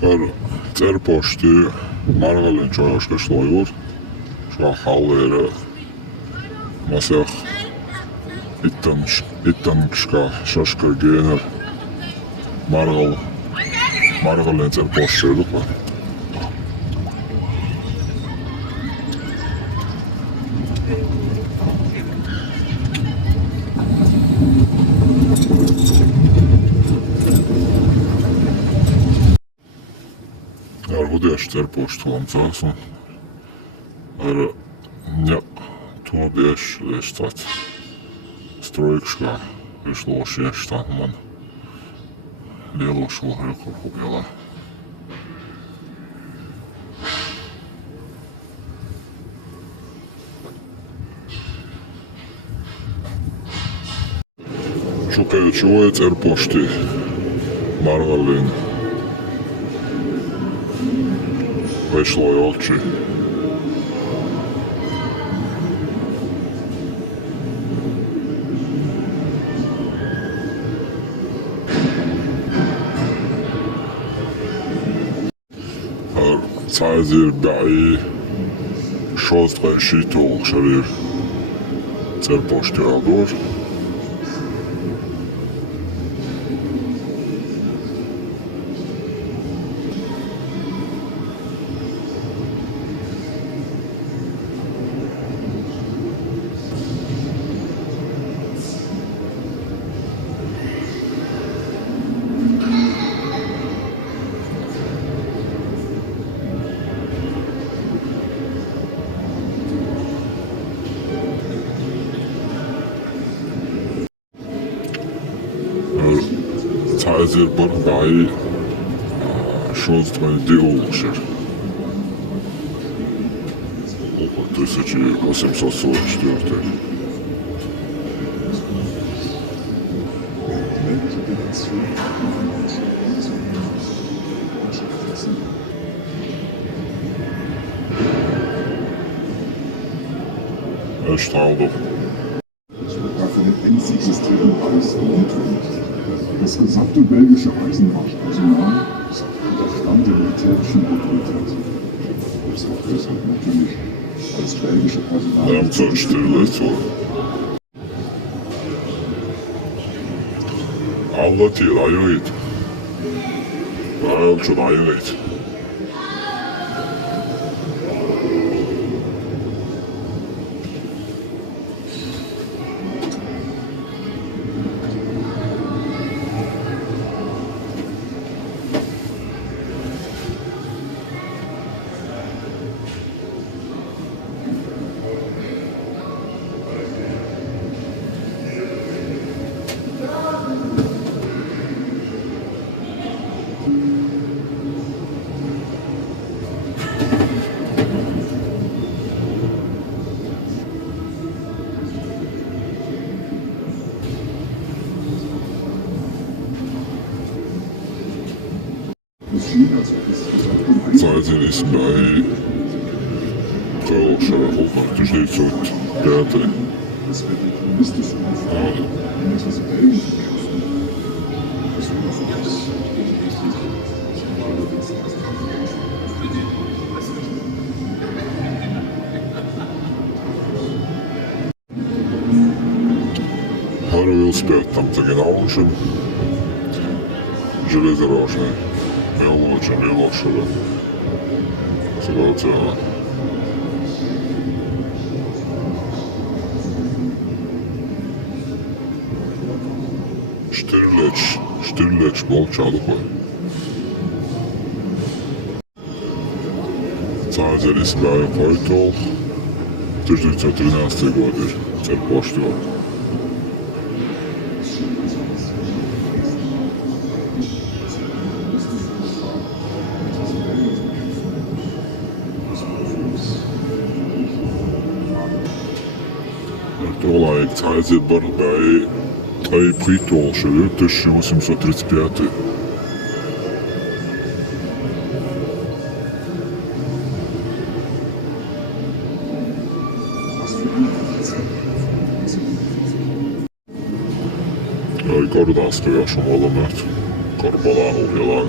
Ц1ерпоштан марг1аллын чойгоштой Толстой-Юрт халлերը масах Итум-Кале шашка генер марг1аллын Ц1ерпоштан Ц1ерпоштан цаасан не то беш лестат стройкшка пришло шештан ман бело шел реку купила шукаю чего Ц1ерпоштан марг1аллын вийшло очі. Ц1ерпоштан шост-3 шарир Ц1ерпоштан алдор. Ц1ерпоштан шост-3 шар 1844. Erstaunlich. Davon existieren alles notwendig. Das gesamte belgische Eisenbahnpersonal ist auf der Stand der militärischen Autorität. Das auch deshalb natürlich als belgische Personal. Ja, so still so. Alla till Ачхой-Юрт. Ja, schon Ачхой-Юрт. Ц1 ist bei Kölscher Hochmarkt 1905. Das wird die kommunistische Reform, das Belgien geschaffen. Das Harvey там загиналшим железнодорожный, очень лошадь. Ситуация. Штирлеч молчалко. Ц1 ist bei heute 1913 года Ц1ерпоштан. Olay Ц1ерпоштан Ай притол живет 1835. Ай гордость я шумала мать. Карбалан увела.